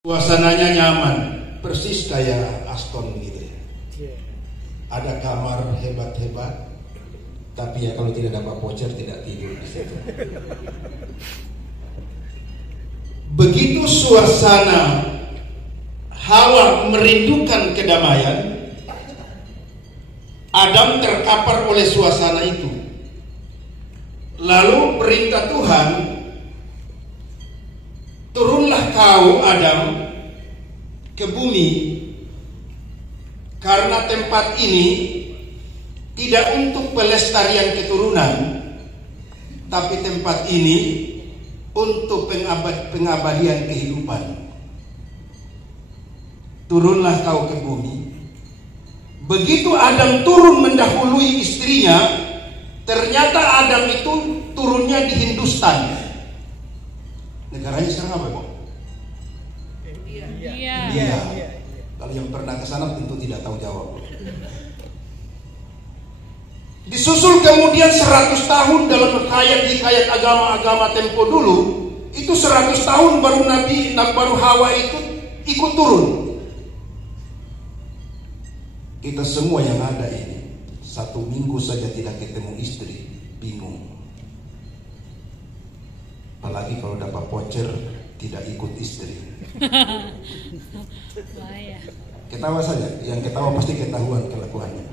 Suasananya nyaman, persis kayak Aston gitu ya. Ada kamar hebat-hebat, tapi ya kalau tidak dapat voucher tidak tidur di situ. Begitu suasana Hawa merindukan kedamaian, Adam terkapar oleh suasana itu. Lalu perintah Tuhan, turunlah kau Adam ke bumi, karena tempat ini tidak untuk pelestarian keturunan, tapi tempat ini untuk pengabadian kehidupan. Turunlah kau ke bumi. Begitu Adam turun mendahului istrinya, ternyata Adam itu turunnya di Hindustan. Negaranya sekarang apa, Bang? India. Kalau yang pernah ke sana tentu tidak tahu jawab. Disusul kemudian 100 tahun dalam hikayat agama-agama tempo dulu. Itu 100 tahun baru baru Hawa itu ikut turun. Kita semua yang ada ini 1 minggu saja tidak ketemu istri, bingung. Apalagi kalau dapat voucher tidak ikut istri. Ketawa saja, yang ketawa pasti ketahuan kelakuannya.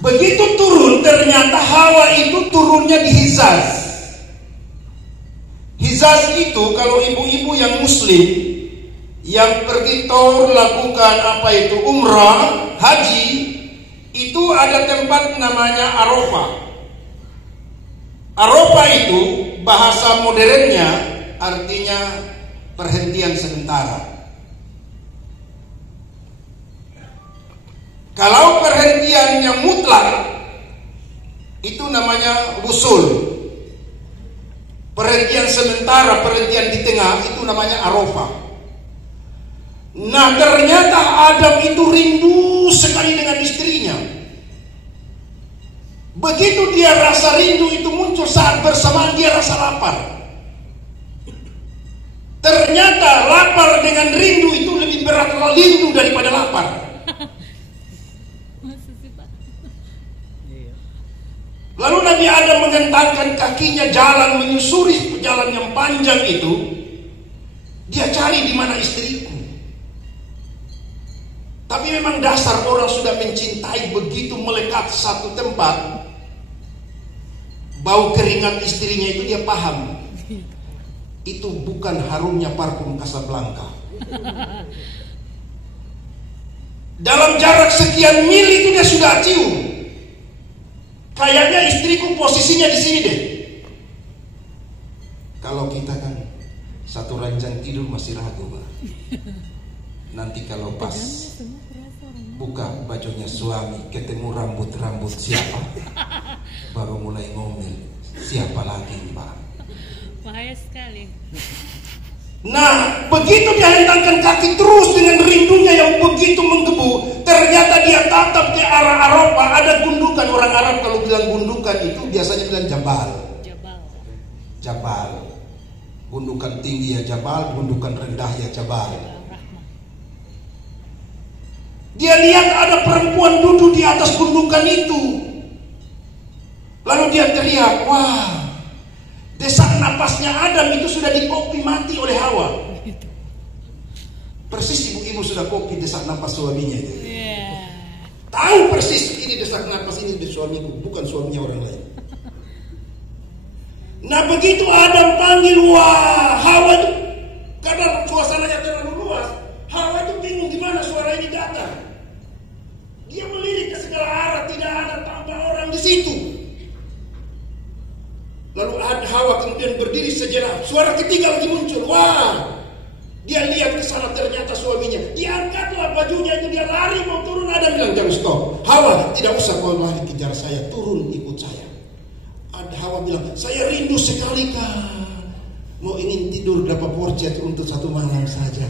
Begitu turun, ternyata Hawa itu turunnya di Hijaz. Hijaz itu kalau ibu-ibu yang muslim yang pergi Tor lakukan umrah, haji, itu ada tempat namanya Arafah. Arafah itu bahasa modernnya artinya perhentian sementara. Kalau perhentiannya mutlak itu namanya wusul. Perhentian sementara, perhentian di tengah itu namanya Arafah. Nah, ternyata Adam itu rindu sekali dengan istrinya. Begitu dia rasa rindu itu muncul saat bersamaan dia rasa lapar. Ternyata lapar dengan rindu itu lebih berat rindu daripada lapar. Lalu Nabi Adam mengentangkan kakinya jalan menyusuri jalan yang panjang itu. Dia cari di mana istriku. Tapi memang dasar orang sudah mencintai begitu melekat satu tempat, bau keringat istrinya itu dia paham. Itu bukan harumnya parfum Casablanca. Dalam jarak sekian mil itu dia sudah cium. Kayaknya istriku posisinya di sini deh. Kalau kita kan satu ranjang tidur masih ragu, Pak. Nanti kalau pas buka bajunya suami, ketemu rambut-rambut siapa, baru mulai ngomel, siapa lagi, Pak? Bahaya sekali. Nah, begitu dia hentangkan kaki terus dengan rindunya yang begitu menggebu, ternyata dia tatap ke arah Arafah. Ada gundukan, orang Arab kalau bilang gundukan itu biasanya bilang jabal. Jabal. Gundukan tinggi ya jabal, gundukan rendah ya jabal. Dia lihat ada perempuan duduk di atas gundukan itu. Lalu dia teriak, wah, desak napasnya Adam itu sudah dikopi mati oleh Hawa. Persis ibu-ibu sudah kopi desak napas suaminya itu. Tahu persis ini desak napas ini dari suamiku, bukan suaminya orang lain. Nah begitu Adam panggil, wah, Hawa itu karena suasananya terlalu luas, Hawa itu bingung gimana suara ini datang. Dia melirik ke segala arah, tidak ada tampak orang di situ. Lalu Hawa kemudian berdiri sejenak. Suara ketiga lagi muncul. Wah, dia lihat ke sana, ternyata suaminya. Diangkatlah bajunya itu, dia lari mau turun. Adam bilang, jangan stop. Hawa, tidak usah kau lari kejar saya, turun ikut saya. Hawa bilang, saya rindu sekali kan. Mau ingin tidur dapat porcet untuk 1 malam saja.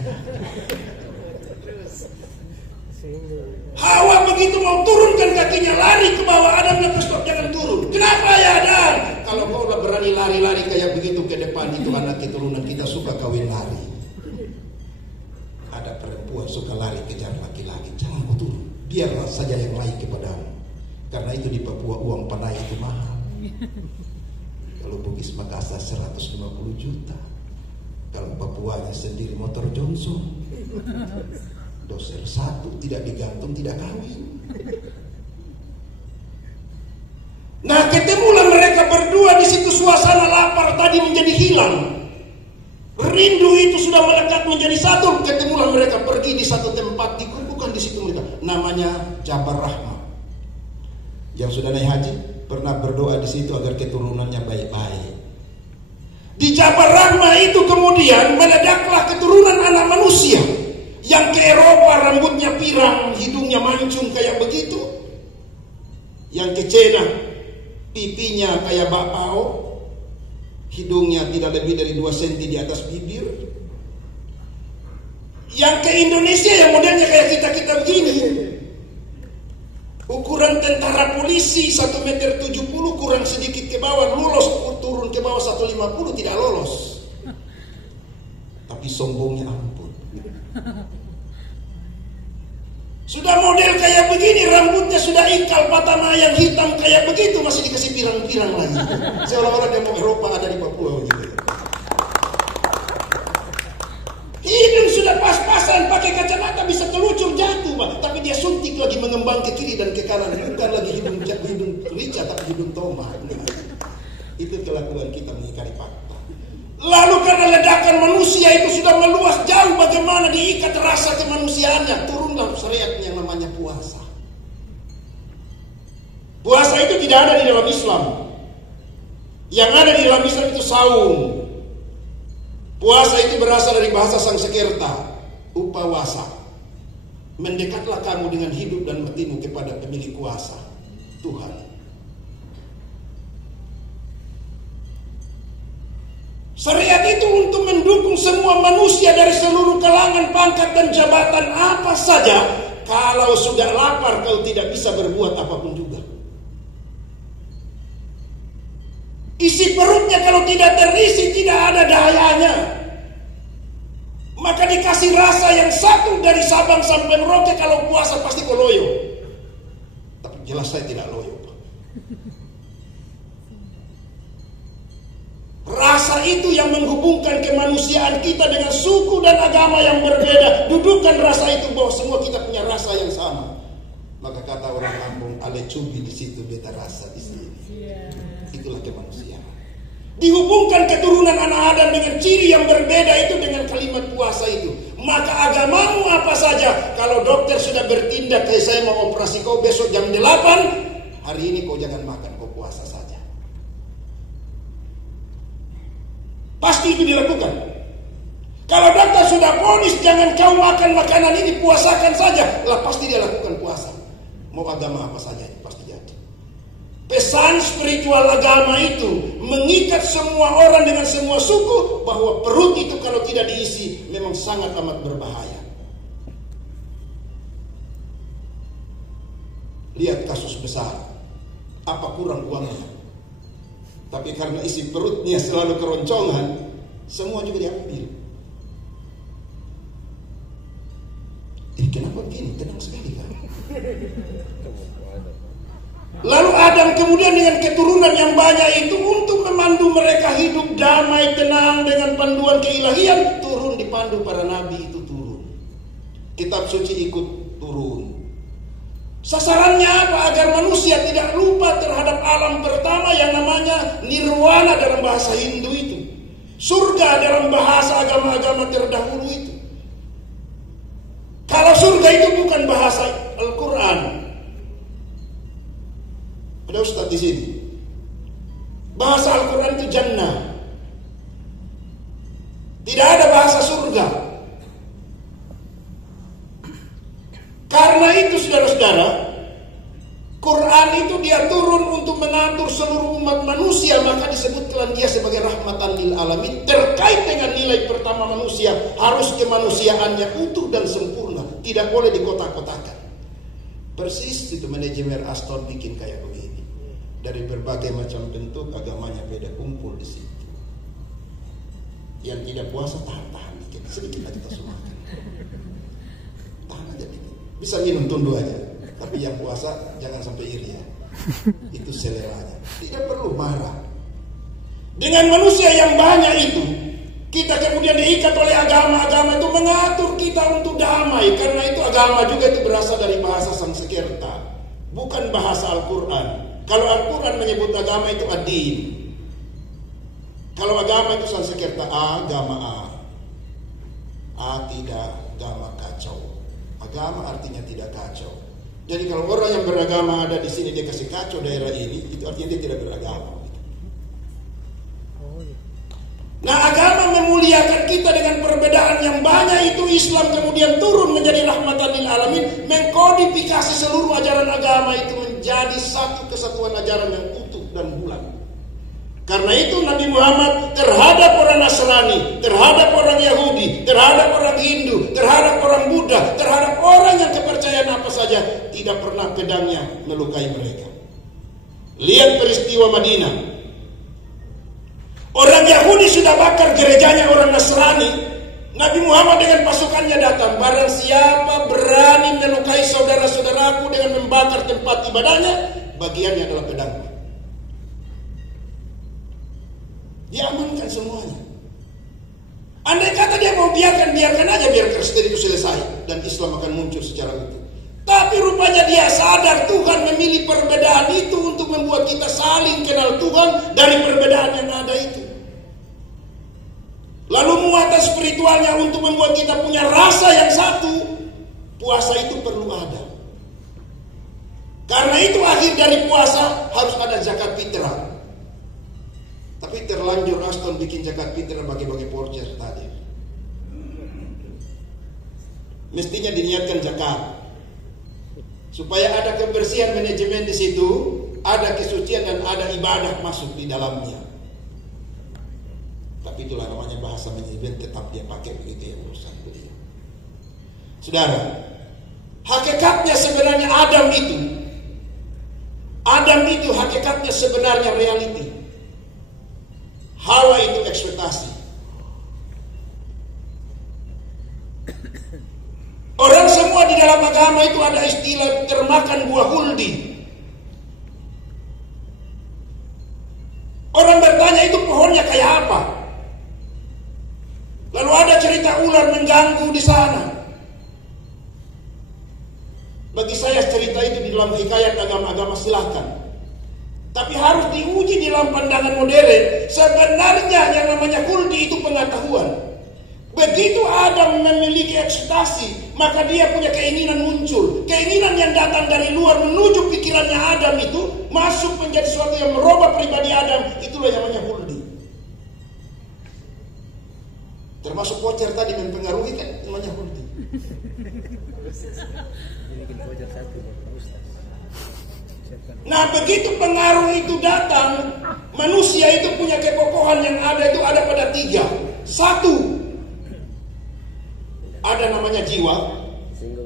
Hawa begitu mau turunkan kakinya, lari ke bawah. Adam bilang, stop, jangan turun. Kenapa ya Adam? kalau kau udah berani lari-lari kayak begitu ke depan, itu anak keturunan kita suka kawin lari. Ada perempuan suka lari kejar laki-laki, jangan kau turun. Biarlah saja yang lain kepadamu. Karena itu di Papua uang panai itu mahal. Kalau Bugis Makassar 150 juta. Kalau Papuanya sendiri motor Johnson. Doser 1 tidak digantung, tidak kawin. Nah, ketemulah mereka berdua di situ, suasana lapar tadi menjadi hilang. Rindu itu sudah melekat menjadi satu. Ketemulah mereka pergi di satu tempat, dikumpulkan di situ mereka. Namanya Jabal Rahmah. Yang sudah naik haji pernah berdoa di situ agar keturunannya baik-baik. Di Jabal Rahmah itu kemudian meledaklah keturunan anak manusia. Yang ke Eropa rambutnya pirang, hidungnya mancung kayak begitu. Yang ke Cina pipinya kayak bakpao, hidungnya tidak lebih dari 2 cm di atas bibir. Yang ke Indonesia yang modelnya kayak kita begini. Ukuran tentara polisi 1,70 meter, kurang sedikit ke bawah, lolos, turun ke bawah 1,50 tidak lolos. Tapi sombongnya ampun. Sudah model kayak begini, rambutnya sudah ikal, patama yang hitam kayak begitu, masih dikasih pirang-pirang lagi. Seolah-olah dia mau Eropa ada di Papua begitu. Hidung sudah pas-pasan, pakai kacamata bisa kelucur jatuh, Pak. Tapi dia suntik lagi mengembang ke kiri dan ke kanan. Bukan lagi hidung rica, tapi hidung tomat. Itu kelakuan kita mengingkari fakta. Lalu karena ledakan manusia itu sudah meluas jauh, bagaimana diikat rasa kemanusiaannya, turunlah syariat yang namanya puasa. Puasa itu tidak ada di dalam Islam. Yang ada di dalam Islam itu saum. Puasa itu berasal dari bahasa Sanskerta, upawasa. Mendekatlah kamu dengan hidup dan matimu kepada pemilik kuasa, Tuhan. Syariat itu untuk mendukung semua manusia dari seluruh kalangan, pangkat dan jabatan apa saja. Kalau sudah lapar, kau tidak bisa berbuat apapun juga. Isi perutnya kalau tidak terisi, tidak ada dayanya. Maka dikasih rasa yang satu dari Sabang sampai Merauke, kalau puasa pasti kau loyo. Tapi jelas saya tidak loyo. Rasa itu yang menghubungkan kemanusiaan kita dengan suku dan agama yang berbeda. Dudukan rasa itu bahwa semua kita punya rasa yang sama. Maka kata orang kampung, ale cubi di situ, beta rasa di sini. Itulah kemanusiaan. Dihubungkan keturunan anak Adam dengan ciri yang berbeda itu dengan kalimat puasa itu. Maka agamamu apa saja, kalau dokter sudah bertindak, saya mau operasi kau besok jam 8, hari ini kau jangan makan, kau puasa saja. Pasti itu dilakukan. Kalau dokter sudah vonis jangan kau makan makanan ini, puasakan saja, lah pasti dia lakukan puasa. Mau agama apa saja itu pasti jadi. Pesan spiritual agama itu mengikat semua orang dengan semua suku, bahwa perut itu kalau tidak diisi memang sangat amat berbahaya. Lihat kasus besar, apa kurang uangnya? Tapi karena isi perutnya selalu keroncongan, semua juga diambil. Kenapa begini? Tenang sekali kan? Lalu Adam kemudian dengan keturunan yang banyak itu, untuk memandu mereka hidup damai, tenang dengan panduan keilahian, turun dipandu para nabi itu turun. Kitab suci ikut turun. Sasarannya apa? Agar manusia tidak lupa terhadap alam pertama yang namanya nirwana dalam bahasa Hindu itu. Surga dalam bahasa agama-agama terdahulu itu. Kalau surga itu bukan bahasa Al-Quran. Ada ustaz di sini. Bahasa Al-Quran itu jannah. Tidak ada bahasa surga. Karena itu saudara-saudara, Quran itu dia turun untuk mengatur seluruh umat manusia, maka disebutkan dia sebagai rahmatan lil alamin. Terkait dengan nilai pertama manusia, harus kemanusiaannya utuh dan sempurna, tidak boleh dikotak-kotakan. Persis itu manajemen Aston bikin kayak begini. dari berbagai macam bentuk agamanya beda kumpul di situ. Yang tidak puasa tahan dikit, sedikit aja kita semua. Tahan aja dikit. Bisa minum tundu aja. Tapi yang puasa jangan sampai iri ya. Itu seleranya. Tidak perlu marah. Dengan manusia yang banyak itu, kita kemudian diikat oleh agama-agama itu mengatur kita untuk damai. Karena itu agama juga itu berasal dari bahasa Sanskerta, bukan bahasa Al-Quran. Kalau Al-Quran menyebut agama itu ad-din. Kalau agama itu Sanskerta, agama tidak, agama kacau. Agama artinya tidak kacau. Jadi kalau orang yang beragama ada di sini dia kasih kacau daerah ini, itu artinya dia tidak beragama. Nah, agama memuliakan kita dengan perbedaan yang banyak itu. Islam kemudian turun menjadi rahmatan lil alamin, mengkodifikasi seluruh ajaran agama itu menjadi satu kesatuan ajaran yang utuh dan bulat. Karena itu Nabi Muhammad terhadap orang Nasrani, terhadap orang Yahudi, terhadap orang Hindu, terhadap orang Buddha, terhadap orang yang kepercayaan apa saja, tidak pernah pedangnya melukai mereka. Lihat peristiwa Madinah. Orang Yahudi sudah bakar gerejanya orang Nasrani. Nabi Muhammad dengan pasukannya datang. Barang siapa berani melukai saudara-saudaraku dengan membakar tempat ibadahnya, bagiannya adalah pedang. Dia amankan semuanya. Andai kata dia mau biarkan aja biar Kristen itu selesai dan Islam akan muncul secara utuh. Tapi rupanya dia sadar Tuhan memilih perbedaan itu untuk membuat kita saling kenal Tuhan dari perbedaan yang ada itu. Lalu muatan spiritualnya untuk membuat kita punya rasa yang satu. Puasa itu perlu ada. Karena itu akhir dari puasa harus ada zakat fitrah. Tapi terlanjur Aston bikin zakat fitrah bagi-bagi voucher tadi. Mestinya diniatkan zakat supaya ada kebersihan manajemen di situ, ada kesucian dan ada ibadah masuk di dalamnya. Tapi itulah namanya bahasa manajemen, tetap dia pakai begitu ya urusan beliau. Saudara, hakikatnya sebenarnya Adam itu hakikatnya sebenarnya reality. Hawa itu ekspektasi. Orang semua di dalam agama itu ada istilah termakan buah huldi. Orang bertanya itu pohonnya kayak apa? Lalu ada cerita ular mengganggu di sana. Bagi saya cerita itu di dalam hikayat agama-agama silahkan. Tapi harus diuji di dalam pandangan modern. Sebenarnya yang namanya huldi itu pengetahuan. Begitu Adam memiliki ekspektasi, maka dia punya keinginan muncul. Keinginan yang datang dari luar menuju pikirannya Adam itu masuk menjadi sesuatu yang merubah pribadi Adam. Itulah yang namanya huldi. Termasuk voucher tadi mempengaruhi kan namanya huldi. Nah, begitu pengaruh itu datang, manusia itu punya kekokohan yang ada itu ada pada 3. 1, ada namanya jiwa.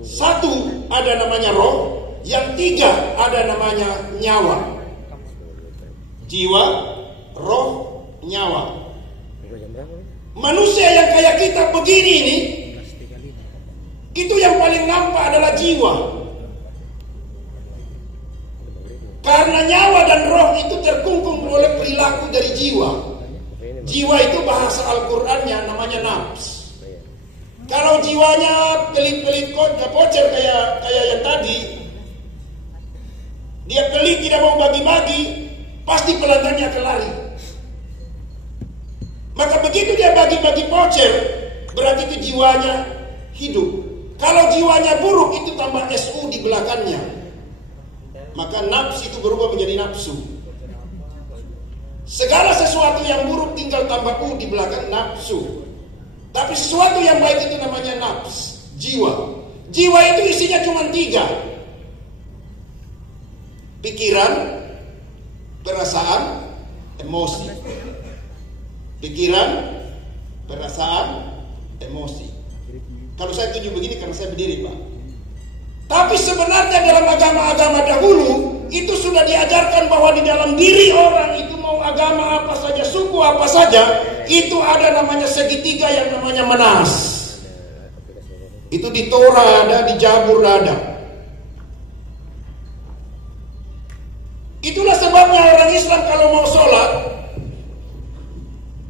1, ada namanya roh. Yang 3, ada namanya nyawa. Jiwa, roh, nyawa. Manusia yang kayak kita begini ini, itu yang paling nampak adalah jiwa. Karena nyawa dan roh itu terkungkung oleh perilaku dari jiwa. Jiwa itu bahasa Al-Qur'annya namanya nafs. Kalau jiwanya pelit-pelit kocer kayak yang tadi, dia pelit tidak mau bagi-bagi, pasti pelanggannya akan lari. Maka begitu dia bagi-bagi voucher, berarti itu jiwanya hidup. Kalau jiwanya buruk itu tambah SU di belakangnya. Maka nafsu itu berubah menjadi nafsu. Segala sesuatu yang buruk tinggal tambah U di belakang nafsu. Tapi sesuatu yang baik itu namanya nafs, jiwa. Jiwa itu isinya cuma 3. Pikiran, perasaan, emosi. Pikiran, perasaan, emosi. Kalau saya tunjuk begini karena saya berdiri, Pak. Tapi sebenarnya dalam agama-agama dahulu itu sudah diajarkan bahwa di dalam diri orang itu mau agama apa saja, suku apa saja, itu ada namanya segitiga yang namanya manas. Itu di Torah ada, di Jabur ada. Itulah sebabnya orang Islam kalau mau sholat,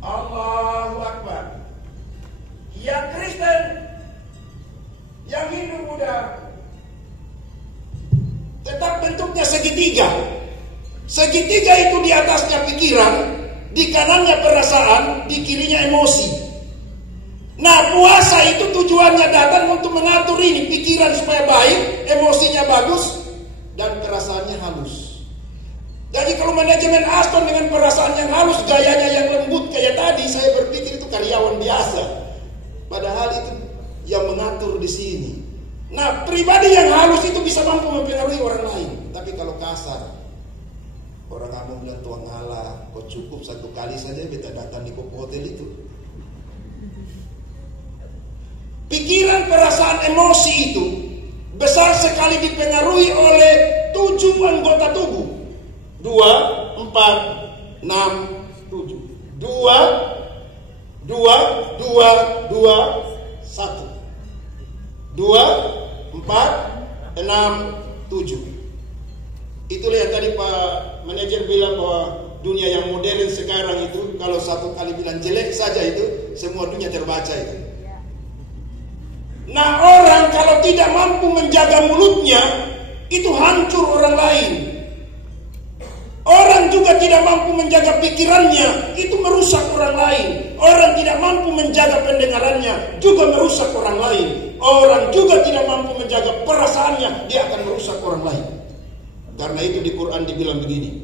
Allahu Akbar. Yang Kristen, yang Hindu, Buddha, tetap bentuknya segitiga. Segitiga itu di atasnya pikiran, di kanannya perasaan, di kirinya emosi. Nah, puasa itu tujuannya datang untuk mengatur ini, pikiran supaya baik, emosinya bagus, dan perasaannya halus. Jadi kalau manajemen Aston dengan perasaan yang halus, gayanya yang lembut kayak tadi, saya berpikir itu karyawan biasa. Padahal itu yang mengatur di sini. Nah, pribadi yang halus itu bisa mampu mempengaruhi orang lain. Tapi kalau kasar, orang kamu bilang tuang ngalah, kok cukup satu kali saja beta datang di hotel itu. Pikiran, perasaan, emosi itu besar sekali dipengaruhi oleh 7 anggota tubuh. 2, 4, 6, 7. 2, 1. 2, 4, 6, 7. Itulah yang tadi Pak manajer bilang bahwa dunia yang modern sekarang itu kalau satu kali bilang jelek saja itu semua dunia terbaca itu. Nah, orang kalau tidak mampu menjaga mulutnya itu hancur orang lain. Orang juga tidak mampu menjaga pikirannya, itu merusak orang lain. Orang tidak mampu menjaga pendengarannya, juga merusak orang lain. Orang juga tidak mampu menjaga perasaannya, dia akan merusak orang lain. Karena itu di Quran dibilang begini,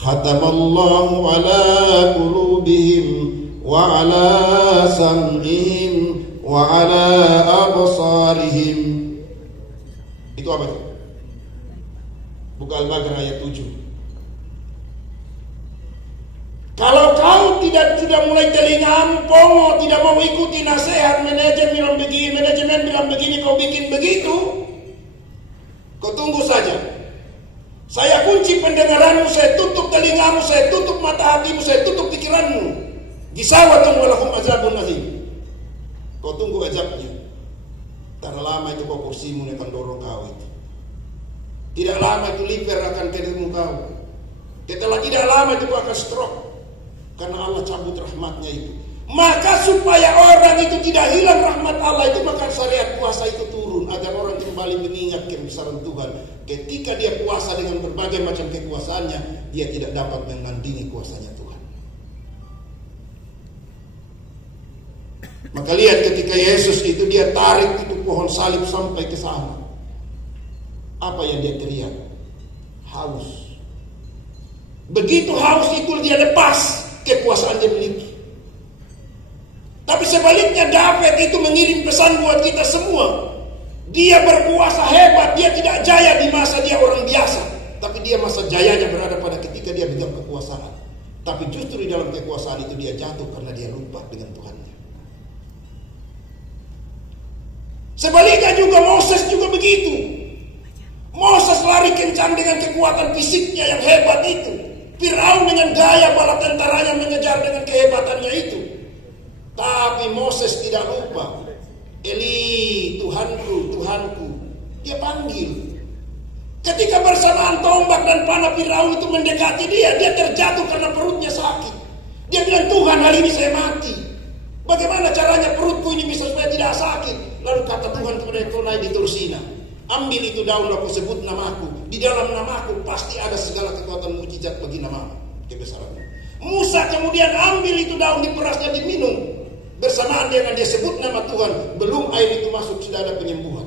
Khatamallahu ala qulubihim wa ala sam'ihim wa ala absarihim. Itu apa? Buka Al-Baqarah ayat 7. Kalau kau sudah mulai telingamu pongo, tidak mau ikuti nasihat, manajemen bilang begini, kau bikin begitu, kau tunggu saja. Saya kunci pendengaranmu, saya tutup telingamu, saya tutup mata hatimu, saya tutup pikiranmu. Gisawatun walahum azabun alim. Kau tunggu azabnya. Tak lama itu kau kursimu akan dorong kau itu. Tidak lama itu liver akan ketemu kau. Tidak lama itu kau akan stroke. Karena Allah cabut rahmatnya itu. Maka supaya orang itu tidak hilang rahmat Allah itu, maka syariat puasa itu turun agar orang kembali mengingat kebesaran Tuhan. Ketika dia puasa dengan berbagai macam kekuasaannya, dia tidak dapat menandingi kuasanya Tuhan. Maka lihat ketika Yesus itu dia tarik itu pohon salib sampai ke sana. Apa yang dia teriak? Haus. Begitu haus itu dia lepas kekuasaan dia miliki. Tapi sebaliknya David itu mengirim pesan buat kita semua. Dia berkuasa hebat, dia tidak jaya di masa dia orang biasa, tapi dia masa jayanya berada pada ketika dia pegang kekuasaan. Tapi justru di dalam kekuasaan itu dia jatuh karena dia lupa dengan Tuhannya. Sebaliknya juga Moses juga begitu. Moses lari kencang dengan kekuatan fisiknya yang hebat itu. Firaun dengan gaya bala tentaranya mengejar dengan kehebatannya itu. Tapi Moses tidak lupa. Eli, Tuhanku, Tuhanku. Dia panggil. Ketika bersamaan tombak dan panah Firaun itu mendekati dia terjatuh karena perutnya sakit. Dia bilang, Tuhan, hari ini saya mati. Bagaimana caranya perutku ini bisa supaya tidak sakit? Lalu kata Tuhan kepada engkau naik di Tursina. Ambil itu daun, aku sebut namaku. Di dalam namaku pasti ada segala kekuatan mujizat bagi namamu, kebesaranmu. Musa kemudian ambil itu daun, diperasnya, diminum. Bersamaan dengan dia sebut nama Tuhan, belum air itu masuk sudah ada penyembuhan.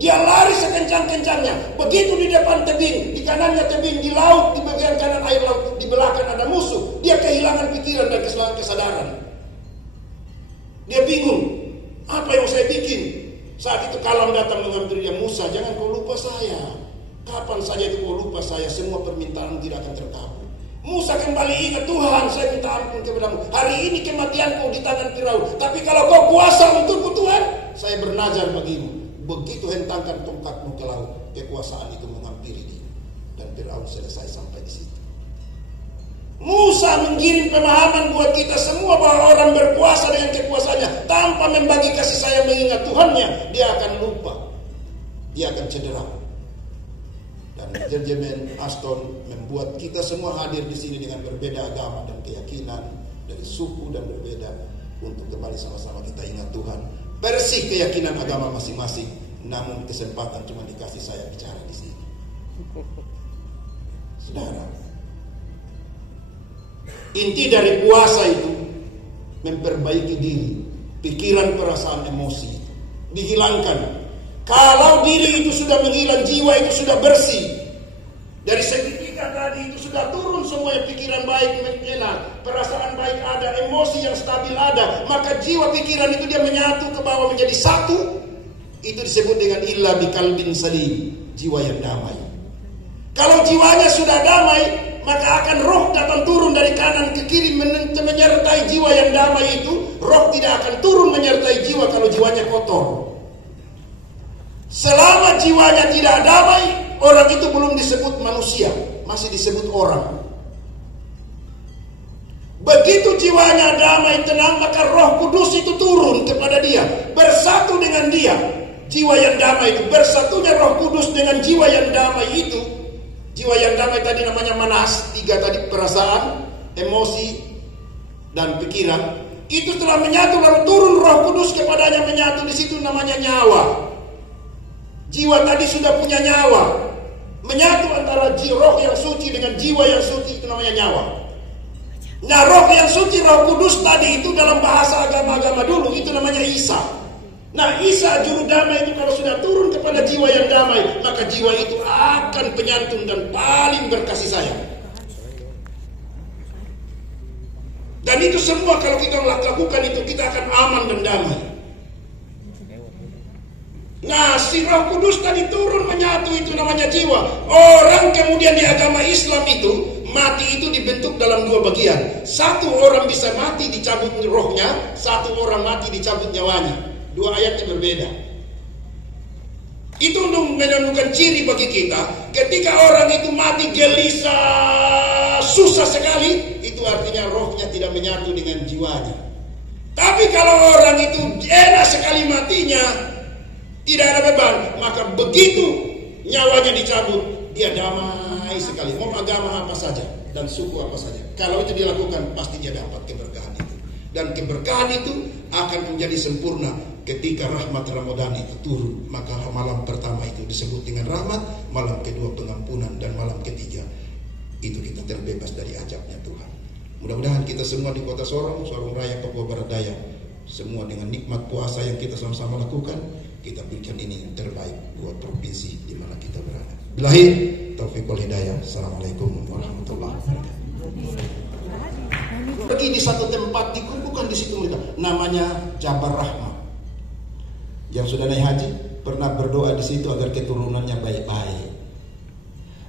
Dia lari sekencang-kencangnya. Begitu di depan tebing, di kanannya tebing, di laut, di bagian kanan air laut, di belakang ada musuh. Dia kehilangan pikiran dan kehilangan kesadaran. Dia bingung, apa yang saya bikin? Saat itu Kalam datang mengambil dia, Musa, jangan kau lupa saya. Kapan saja itu kau lupa saya, semua permintaan tidak akan terkabul. Musa kembali ingat, Tuhan, saya minta ampun kepadamu. Hari ini kematianku di tangan Firaun, tapi kalau kau kuasa untukku Tuhan, saya bernazar bagimu. Begitu hentangkan tongkatmu ke laut, kekuasaan itu menghampiri dia. Dan Firaun selesai sampai di situ. Musa mengirim pemahaman buat kita semua bahwa orang berkuasa dengan kekuasaannya tanpa membagi kasih sayang mengingat Tuhannya, dia akan lupa, dia akan cedera. Dan Jerjemen Aston membuat kita semua hadir di sini dengan berbeda agama dan keyakinan, dari suku dan berbeda, untuk kembali sama-sama kita ingat Tuhan, bersih keyakinan agama masing-masing. Namun kesempatan cuma dikasih saya bicara di sini. Saudara, inti dari puasa itu memperbaiki diri, pikiran, perasaan, emosi itu dihilangkan. Kalau diri itu sudah menghilang, jiwa itu sudah bersih. Dari seketika tadi itu sudah turun semuanya, pikiran baik menyala, perasaan baik ada, emosi yang stabil ada, maka jiwa pikiran itu dia menyatu ke bawah menjadi satu. Itu disebut dengan illa biqalbin salim, jiwa yang damai. Kalau jiwanya sudah damai, maka akan roh datang turun dari kanan ke kiri menyertai jiwa yang damai itu. Roh tidak akan turun menyertai jiwa kalau jiwanya kotor. Selama jiwanya tidak damai, orang itu belum disebut manusia, masih disebut orang. Begitu jiwanya damai, tenang, maka Roh Kudus itu turun kepada dia, bersatu dengan dia. Jiwa yang damai itu, bersatunya Roh Kudus dengan jiwa yang damai itu. Jiwa yang damai tadi namanya manas, 3 tadi, perasaan, emosi, dan pikiran. Itu telah menyatu, lalu turun Roh Kudus kepadanya, menyatu di situ, namanya nyawa. Jiwa tadi sudah punya nyawa, menyatu antara roh yang suci dengan jiwa yang suci, itu namanya nyawa. Nah, roh yang suci, Roh Kudus tadi itu dalam bahasa agama-agama dulu itu namanya Isa. Nah, Isa juru damai itu kalau sudah turun kepada jiwa yang damai, maka jiwa itu akan penyantun dan paling berkasih sayang. Dan itu semua kalau kita lakukan itu, kita akan aman dan damai. Nah, si Roh Kudus tadi turun menyatu, itu namanya jiwa. Orang kemudian di agama Islam itu, mati itu dibentuk dalam 2 bagian. Satu orang bisa mati dicabut rohnya, satu orang mati dicabut nyawanya. 2 ayatnya berbeda. Itu untuk menentukan ciri bagi kita. Ketika orang itu mati gelisah, susah sekali, itu artinya rohnya tidak menyatu dengan jiwanya. Tapi kalau orang itu enak sekali matinya, tidak ada beban, maka begitu nyawanya dicabut, dia damai sekali. Mau agama apa saja dan suku apa saja, kalau itu dilakukan, pasti dia dapat keberkahan itu. Dan keberkahan itu akan menjadi sempurna ketika rahmat Ramadan itu turun. Maka malam pertama itu disebut dengan rahmat, malam kedua pengampunan, dan malam ketiga itu kita terbebas dari azabnya Tuhan. Mudah-mudahan kita semua di kota Sorong Raya, Papua Barat Daya, semua dengan nikmat puasa yang kita sama-sama lakukan, kita berikan ini yang terbaik buat provinsi di mana kita berada. Billahi taufiq wal hidayah. Assalamualaikum warahmatullahi wabarakatuh. Pergi di satu tempat, dikumpulkan di situ mereka, namanya Jabar Rahmah. Yang sudah naik haji pernah berdoa di situ agar keturunannya baik-baik.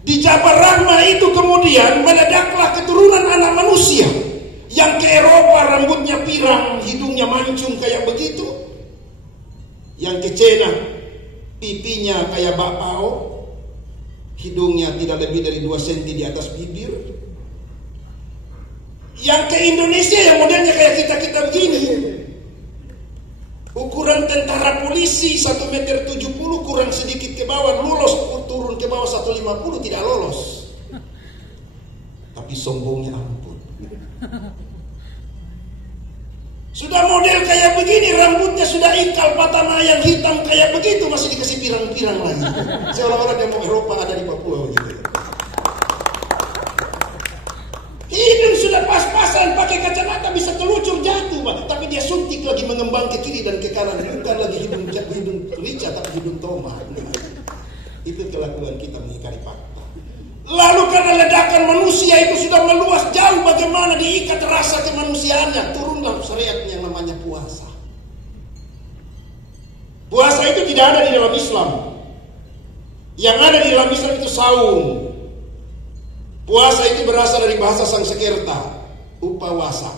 Di Jabar Rahmah itu kemudian meledaklah keturunan anak manusia yang ke Eropa, rambutnya pirang, hidungnya mancung kayak begitu. Yang ke Cina, pipinya kayak bakpao, hidungnya tidak lebih dari 2 cm di atas bibir. Yang ke Indonesia yang modelnya kayak kita-kita begini. Ukuran tentara polisi 1,70 meter, kurang sedikit ke bawah, lolos, turun ke bawah 1,50, tidak lolos. Tapi sombongnya ampun. Sudah model kayak begini, rambutnya sudah ikal, patah mayang hitam kayak begitu, masih dikasih pirang-pirang lagi. Seolah-olah dia mau Eropa ada di Papua gitu. Hidung sudah pas-pasan, pakai kacamata bisa kelucur jatuh, tapi dia suntik lagi mengembang ke kiri dan ke kanan. Bukan lagi hidung rica, tapi hidung tomat. Itu kelakuan kita mengingkari fakta. Lalu karena ledakan manusia itu sudah meluas jauh, bagaimana diikat rasa kemanusiaannya, turunlah syariat yang namanya puasa. Puasa itu tidak ada di dalam Islam. Yang ada di dalam Islam itu saum. Puasa itu berasal dari bahasa Sanskerta, upawasa.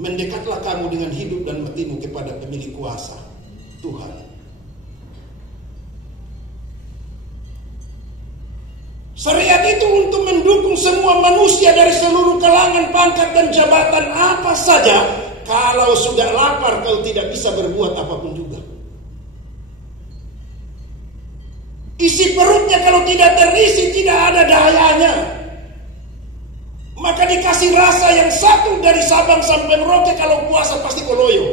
Mendekatlah kamu dengan hidup dan matimu kepada pemilik kuasa, Tuhan. Syariat itu untuk mendukung semua manusia dari seluruh kalangan, pangkat dan jabatan apa saja. Kalau sudah lapar kau tidak bisa berbuat apapun juga. Isi perutnya kalau tidak terisi tidak ada dayanya. Maka dikasih rasa yang satu dari Sabang sampai Merauke, kalau puasa pasti kau loyo.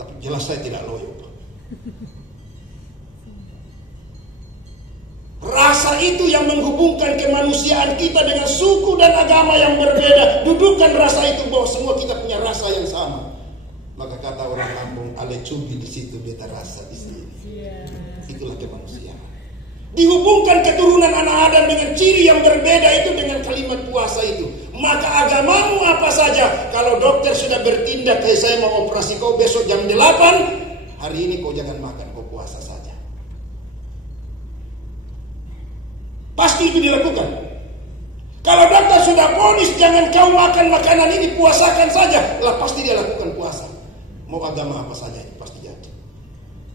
Tapi jelas saya tidak loyo. Rasa itu yang menghubungkan kemanusiaan kita dengan suku dan agama yang berbeda. Dudukkan rasa itu bahwa semua kita punya rasa yang sama. Maka kata orang kampung, ale cubi di situ beta rasa di sini. Itulah kemanusiaan. Dihubungkan keturunan anak Adam dengan ciri yang berbeda itu dengan kalimat puasa itu. Maka agamamu apa saja, kalau dokter sudah bertindak, kayak saya mau operasi kau besok jam 8, hari ini kau jangan makan, kau puasa saja. Pasti itu dilakukan. Kalau dokter sudah vonis jangan kau makan makanan ini, puasakan saja, lah pasti dia lakukan puasa. Mau agama apa saja itu pasti jadi.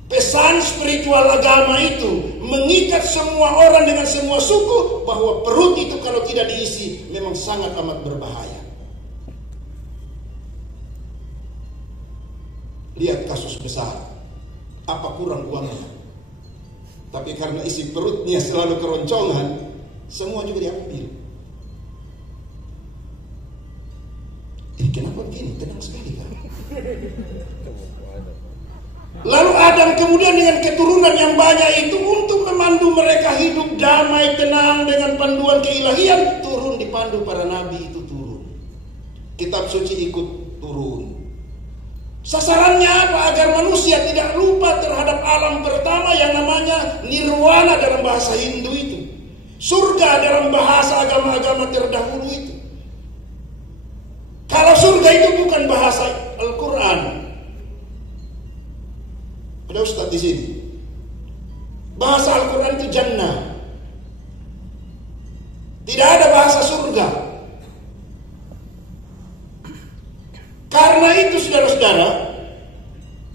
Pesan spiritual agama itu mengikat semua orang dengan semua suku, bahwa perut itu kalau tidak diisi memang sangat amat berbahaya. Lihat kasus besar, apa kurang uangnya? Tapi karena isi perutnya selalu keroncongan, semua juga diambil. Kenapa begini? Tenang sekali kan? Lalu Adam kemudian dengan keturunan yang banyak itu untuk memandu mereka hidup damai, tenang dengan panduan keilahian, turun dipandu para nabi itu turun. Kitab suci ikut turun. Sasarannya apa? Agar manusia tidak lupa terhadap alam pertama yang namanya nirwana dalam bahasa Hindu itu. Surga dalam bahasa agama-agama terdahulu itu. Kalau surga itu bukan bahasa Al-Quran. Ada ustaz di sini. Bahasa Al-Quran itu jannah. Tidak ada bahasa surga. Karena itu saudara-saudara,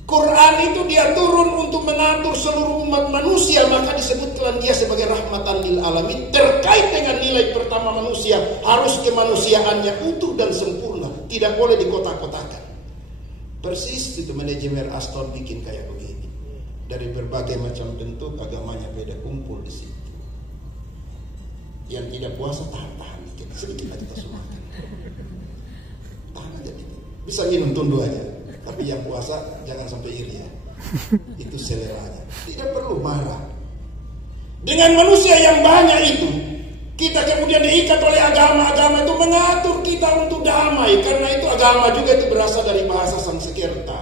Quran itu dia turun untuk mengatur seluruh umat manusia, maka disebutkan dia sebagai rahmatan lil alamin. Terkait dengan nilai pertama manusia, harus kemanusiaannya utuh dan sempurna, tidak boleh dikotak-kotakan. Persis itu manajemen Aston bikin kayak begini. Dari berbagai macam bentuk agamanya beda kumpul di situ. Yang tidak puasa tahan dikit, sedikit aja kita sumakan. Tahan aja dikit. Bisa minum tundu aja. Tapi yang puasa jangan sampai iri ya. Itu seleranya. Tidak perlu marah. Dengan manusia yang banyak itu, kita kemudian diikat oleh agama-agama itu mengatur kita untuk damai. Karena itu agama juga itu berasal dari bahasa Sanskerta,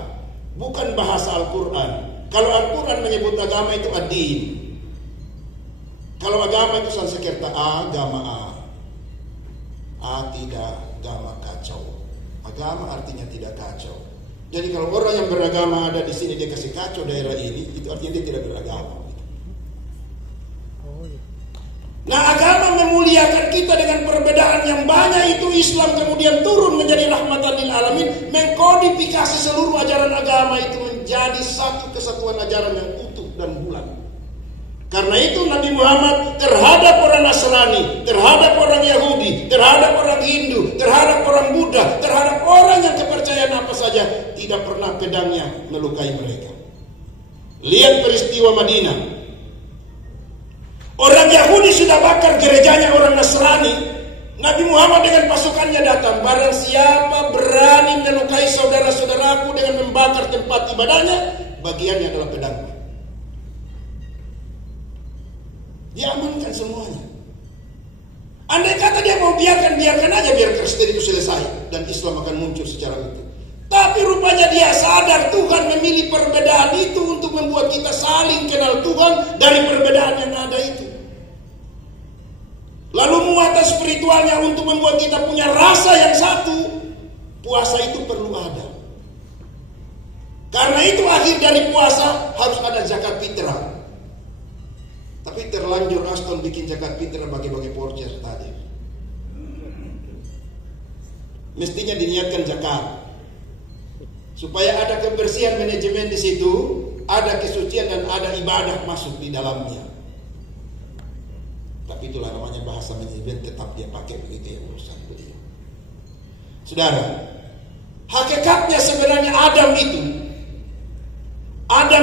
bukan bahasa Al-Quran. Kalau Al-Quran menyebut agama itu ad-din. Kalau agama itu Sanskerta, agama tidak, agama kacau. Agama artinya tidak kacau. Jadi kalau orang yang beragama ada di sini dia kasih kacau daerah ini, itu artinya dia tidak beragama. Nah, agama memuliakan kita dengan perbedaan yang banyak itu. Islam kemudian turun menjadi rahmatan lil alamin, mengkodifikasi seluruh ajaran agama itu menjadi satu kesatuan ajaran yang utuh dan bulat. Karena itu Nabi Muhammad terhadap orang Nasrani, terhadap orang Yahudi, terhadap orang Hindu, terhadap orang Buddha, terhadap orang yang kepercayaan apa saja, tidak pernah pedangnya melukai mereka. Lihat peristiwa Madinah. Orang Yahudi sudah bakar gerejanya orang Nasrani. Nabi Muhammad dengan pasukannya datang. Barang siapa berani melukai saudara-saudaraku dengan membakar tempat ibadahnya, bagiannya adalah pedangnya. Dia amankan semuanya. Andai kata dia mau biarkan aja biar Kristen itu selesai dan Islam akan muncul secara utuh. Tapi rupanya dia sadar Tuhan memilih perbedaan itu untuk membuat kita saling kenal Tuhan dari perbedaan yang ada itu. Lalu muatan spiritualnya untuk membuat kita punya rasa yang satu. Puasa itu perlu ada. Karena itu akhir dari puasa harus ada zakat fitrah. Tapi terlanjur Aston bikin zakat fitrah bagi-bagi voucher tadi. Mestinya diniatkan zakat supaya ada kebersihan manajemen di situ, ada kesucian dan ada ibadah masuk di dalamnya. Tapi itulah namanya bahasa manajemen, tetap dia pakai begitu ya urusan beliau. Saudara, hakikatnya sebenarnya Adam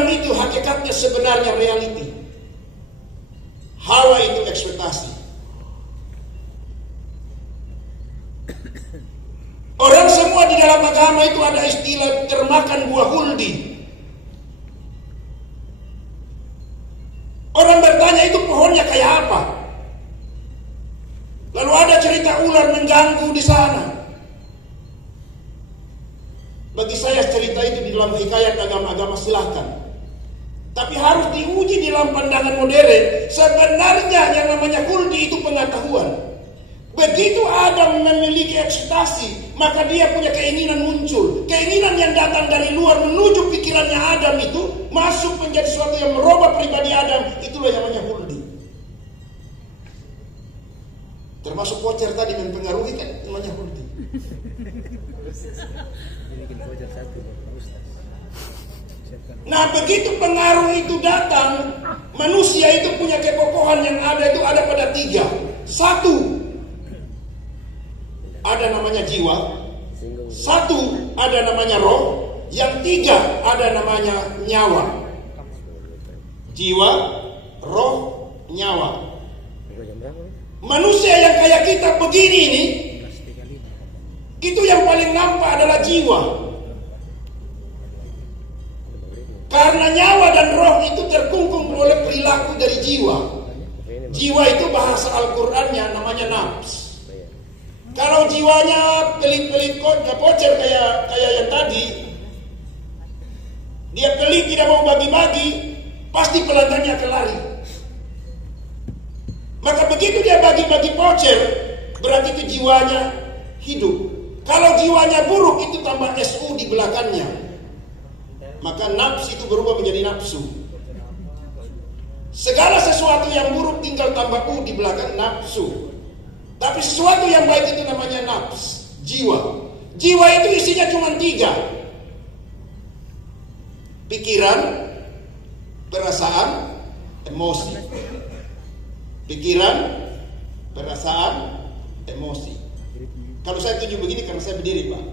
itu hakikatnya sebenarnya reality. Hawa itu ekspektasi. Orang semua di dalam agama itu ada istilah termakan buah huldi. Orang bertanya itu pohonnya kayak apa? Lalu ada cerita ular mengganggu di sana. Bagi saya cerita itu di dalam hikayat agama-agama silahkan. Tapi harus diuji di dalam pandangan modern. Sebenarnya yang namanya huldi itu pengetahuan. Begitu Adam memiliki ekspektasi, maka dia punya keinginan muncul. Keinginan yang datang dari luar menuju pikirannya Adam itu masuk menjadi sesuatu yang merubah pribadi Adam. Itulah yang namanya huldi. Termasuk voucher tadi mempengaruhi kan namanya huldi. Nah, begitu pengaruh itu datang, manusia itu punya kekokohan yang ada pada 3. 1, ada namanya jiwa. 1, ada namanya roh. Yang 3, ada namanya nyawa. Jiwa, roh, nyawa. Manusia yang kayak kita begini ini, itu yang paling nampak adalah jiwa. Karena nyawa dan roh itu terkungkung oleh perilaku dari jiwa. Jiwa itu bahasa Al-Qur'annya namanya nafs. Kalau jiwanya pelit-pelit kocer kayak yang tadi, dia pelit tidak mau bagi-bagi, pasti pelanggannya akan lari. Maka begitu dia bagi-bagi voucher, berarti itu jiwanya hidup. Kalau jiwanya buruk, itu tambah SU di belakangnya. Maka nafsu itu berubah menjadi nafsu. Segala sesuatu yang buruk tinggal tambah U di belakang nafsu. Tapi sesuatu yang baik itu namanya nafs, jiwa. Jiwa itu isinya cuma 3. Pikiran, perasaan, emosi. Pikiran, perasaan, emosi. Kalau saya tunjuk begini karena saya berdiri, Pak.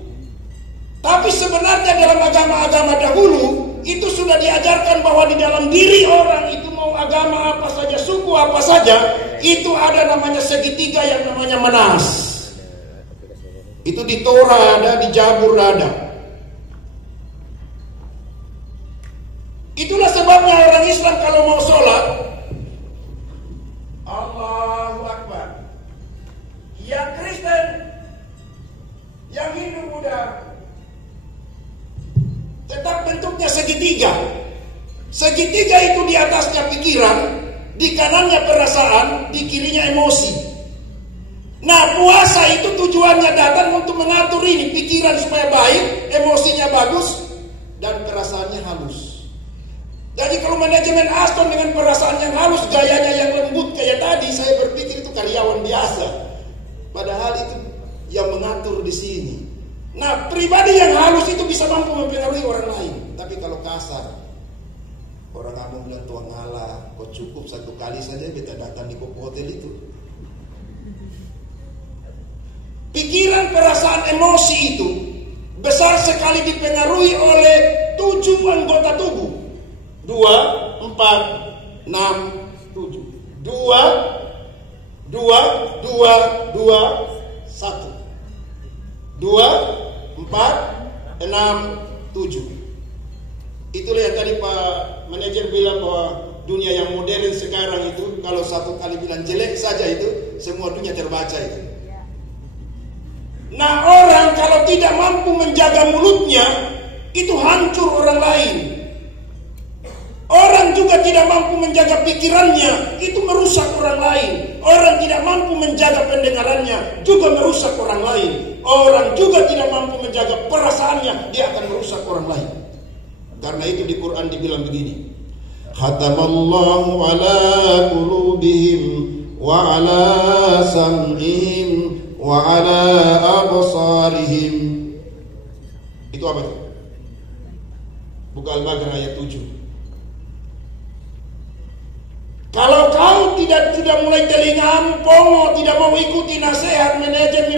Tapi sebenarnya dalam agama-agama dahulu itu sudah diajarkan bahwa di dalam diri orang itu mau agama apa saja, suku apa saja, itu ada namanya segitiga yang namanya manas. Itu di Torah ada, di Jabur ada. Itulah sebabnya orang Islam kalau mau sholat, Allahu Akbar. Yang Kristen, yang Hindu, Buddha, tetap bentuknya segitiga. Segitiga itu di atasnya pikiran, di kanannya perasaan, di kirinya emosi. Nah, puasa itu tujuannya datang untuk mengatur ini. Pikiran supaya baik, emosinya bagus, dan perasaannya halus. Jadi kalau manajemen Aston dengan perasaan yang halus, gayanya yang lembut kayak tadi, saya berpikir itu karyawan biasa. Padahal itu yang mengatur di sini. Nah, pribadi yang halus itu bisa mampu mempengaruhi orang lain. Tapi kalau kasar, orang kamu bilang tua ngalah, kok cukup 1 kali saja beta datang di koko hotel itu. Pikiran, perasaan, emosi itu besar sekali dipengaruhi oleh 7 anggota tubuh. 2, 4, 6, 7. 2, 1. 2, 4, 6, 7. Itulah yang tadi Pak Manajer bilang bahwa dunia yang modern sekarang itu kalau 1 kali bilang jelek saja itu semua dunia terbaca itu. Nah, orang kalau tidak mampu menjaga mulutnya itu hancur orang lain. Orang juga tidak mampu menjaga pikirannya, itu merusak orang lain. Orang tidak mampu menjaga pendengarannya, juga merusak orang lain. Orang juga tidak mampu menjaga perasaannya, dia akan merusak orang lain. Karena itu di Quran dibilang begini, khatamallahu ala qulubihim wa ala sam'ihim wa ala absarihim. Itu apa itu? Buka Al-Baqarah ayat 7. Kalau kau tidak sudah mulai telingamu pongo, tidak mau ikuti nasihat manajemen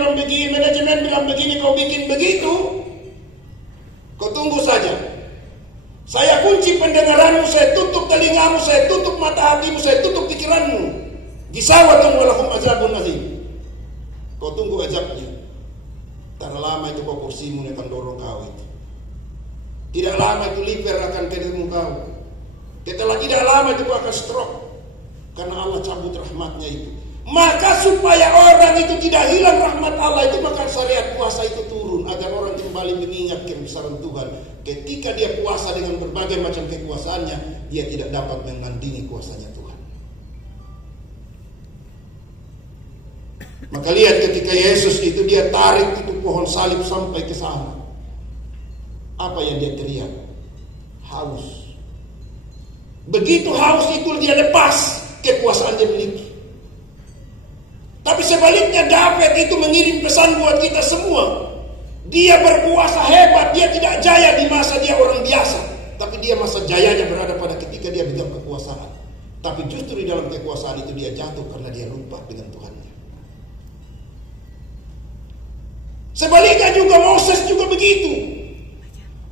bilang begini, kau bikin begitu, kau tunggu saja. Saya kunci pendengaranmu, saya tutup telingamu, saya tutup mata hatimu, saya tutup pikiranmu. Gisawatun walahum azabun azim. Kau tunggu azabnya. Tak lama itu kau kursimu akan dorong kau itu. Tidak lama itu liver akan ketemu kau. Setelah tidak lama itu kau akan stroke. Karena Allah cabut rahmatnya itu. Maka supaya orang itu tidak hilang rahmat Allah itu, maka syariat puasa itu turun agar orang kembali mengingat kebesaran Tuhan. Ketika dia puasa dengan berbagai macam kekuasaannya, dia tidak dapat menandingi kuasanya Tuhan. Maka lihat ketika Yesus itu dia tarik itu pohon salib sampai ke sana. Apa yang dia teriak? Haus. Begitu haus itu dia lepas kekuasaan dia miliki. Tapi sebaliknya David itu mengirim pesan buat kita semua. Dia berkuasa hebat, dia tidak jaya di masa dia orang biasa, tapi dia masa jayanya berada pada ketika dia pegang kekuasaan. Tapi justru di dalam kekuasaan itu dia jatuh karena dia lupa dengan Tuhannya. Sebaliknya juga Moses juga begitu.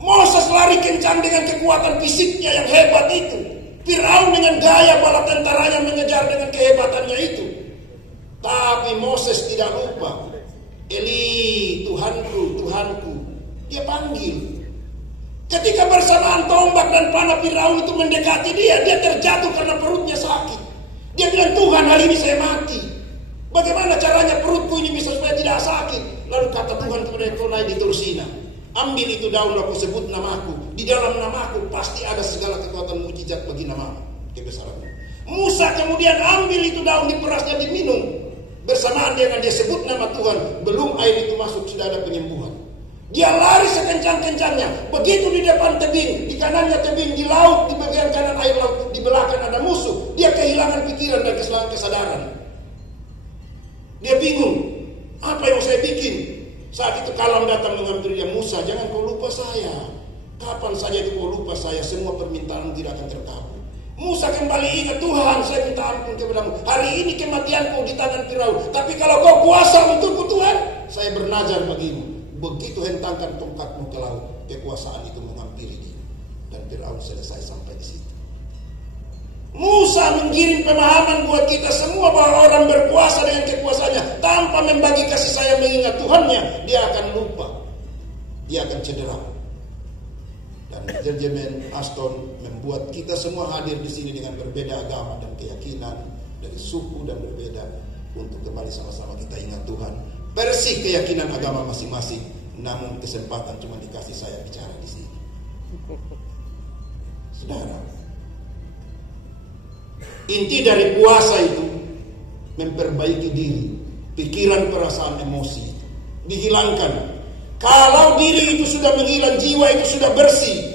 Moses lari kencang dengan kekuatan fisiknya yang hebat itu. Firaun dengan gaya bala tentaranya mengejar dengan kehebatannya itu. Tapi Moses tidak lupa. Eli, Tuhanku, Tuhanku. Dia panggil. Ketika bersamaan tombak dan panah Firaun itu mendekati dia terjatuh karena perutnya sakit. Dia bilang, Tuhan, hari ini saya mati. Bagaimana caranya perutku ini bisa supaya tidak sakit? Lalu kata Tuhan kepada kau naik di Tursina. Ambil itu daun, aku sebut namaku. Di dalam namaku pasti ada segala kekuatan mujizat bagi namamu, kebesaranmu. Musa kemudian ambil itu daun, diperasnya, diminum. Bersamaan dengan dia sebut nama Tuhan, belum air itu masuk sudah ada penyembuhan. Dia lari sekencang-kencangnya. Begitu di depan tebing, di kanannya tebing, di laut, di bagian kanan air laut, di belakang ada musuh. Dia kehilangan pikiran dan kehilangan kesadaran. Dia bingung, apa yang saya bikin? Saat itu Kalam datang mengambil dia. Musa, jangan kau lupa saya. Kapan saja itu kau lupa saya, semua permintaanmu tidak akan terkabul. Musa kembali ingat, Tuhan, saya minta ampun kepadamu. Hari ini kematianku di tangan Firaun. Tapi kalau kau kuasa untukku Tuhan, saya bernazar bagimu. Begitu hentangkan tongkatmu ke laut, kekuasaan itu menghampiri dia. Dan Firaun selesai sampai di situ. Musa mengirim pemahaman buat kita semua bahwa orang berkuasa dengan kekuasaannya tanpa membagi kasih sayang mengingat Tuhannya, dia akan lupa. Dia akan cedera. Dan Jerjemen Aston membuat kita semua hadir di sini dengan berbeda agama dan keyakinan, dari suku dan berbeda, untuk kembali sama-sama kita ingat Tuhan. Versi keyakinan agama masing-masing, namun kesempatan cuma dikasih saya bicara di sini. Saudara, inti dari puasa itu memperbaiki diri, pikiran, perasaan, emosi itu dihilangkan. Kalau diri itu sudah menghilang, jiwa itu sudah bersih.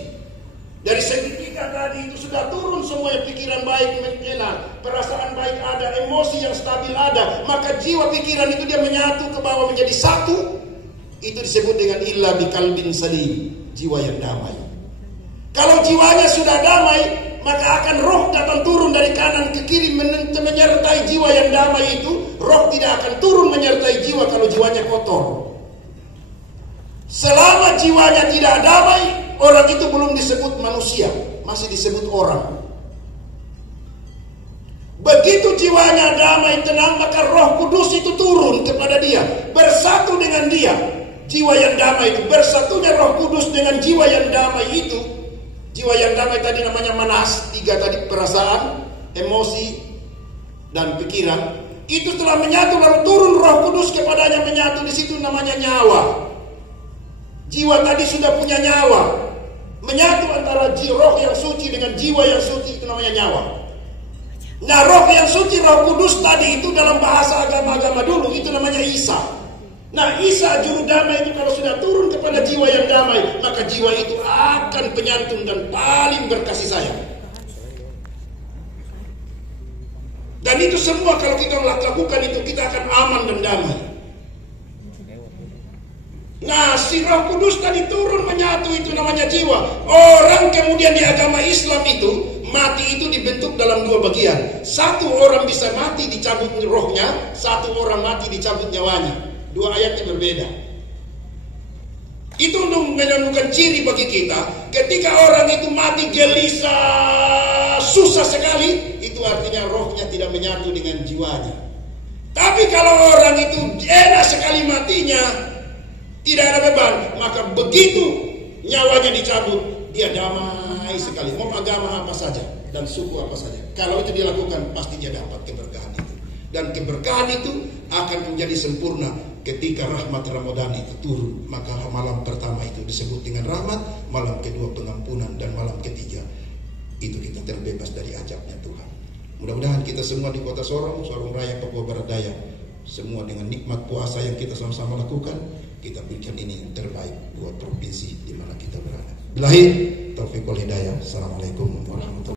Dari seketika tadi itu sudah turun semuanya, pikiran baik enak, perasaan baik ada, emosi yang stabil ada, maka jiwa pikiran itu dia menyatu ke bawah menjadi satu. Itu disebut dengan illa biqalbin salim, jiwa yang damai. Kalau jiwanya sudah damai, maka akan roh datang turun dari kanan ke kiri menyertai jiwa yang damai itu. Roh tidak akan turun menyertai jiwa kalau jiwanya kotor. Selama jiwanya tidak damai, orang itu belum disebut manusia, masih disebut orang. Begitu jiwanya damai, tenang, maka Roh Kudus itu turun kepada dia, bersatu dengan dia. Jiwa yang damai itu, bersatunya Roh Kudus dengan jiwa yang damai itu. Jiwa yang damai tadi namanya manas, 3 tadi, perasaan, emosi, dan pikiran. Itu telah menyatu, lalu turun Roh Kudus kepadanya, menyatu di situ, namanya nyawa. Jiwa tadi sudah punya nyawa, menyatu antara roh yang suci dengan jiwa yang suci, itu namanya nyawa. Nah, roh yang suci, Roh Kudus tadi itu dalam bahasa agama-agama dulu itu namanya Isa. Nah, Isa juru damai itu kalau sudah turun kepada jiwa yang damai, maka jiwa itu akan penyantun dan paling berkasih sayang. Dan itu semua kalau kita lakukan itu, kita akan aman dan damai. Nah, si Roh Kudus tadi turun menyatu, itu namanya jiwa. Orang kemudian di agama Islam itu mati itu dibentuk dalam dua bagian. Satu orang bisa mati dicabut rohnya, satu orang mati dicabut nyawanya. Dua ayatnya berbeda. Itu untuk menentukan ciri bagi kita. Ketika orang itu mati gelisah, susah sekali, itu artinya rohnya tidak menyatu dengan jiwanya. Tapi kalau orang itu enak sekali matinya, tidak ada beban, maka begitu nyawanya dicabut, dia damai sekali. Mau agama apa saja dan suku apa saja, kalau itu dilakukan pasti dia dapat keberkahan itu. Dan keberkahan itu akan menjadi sempurna ketika rahmat Ramadan itu turun. Maka malam pertama itu disebut dengan rahmat, malam kedua pengampunan, dan malam ketiga itu kita terbebas dari azabnya Tuhan. Mudah-mudahan kita semua di Kota Sorong, Sorong Raya, Papua Barat Daya, semua dengan nikmat puasa yang kita sama-sama lakukan, kita berikan ini yang terbaik buat provinsi di mana kita berada. Billahi taufiq wal hidayah. Assalamualaikum warahmatullahi wabarakatuh.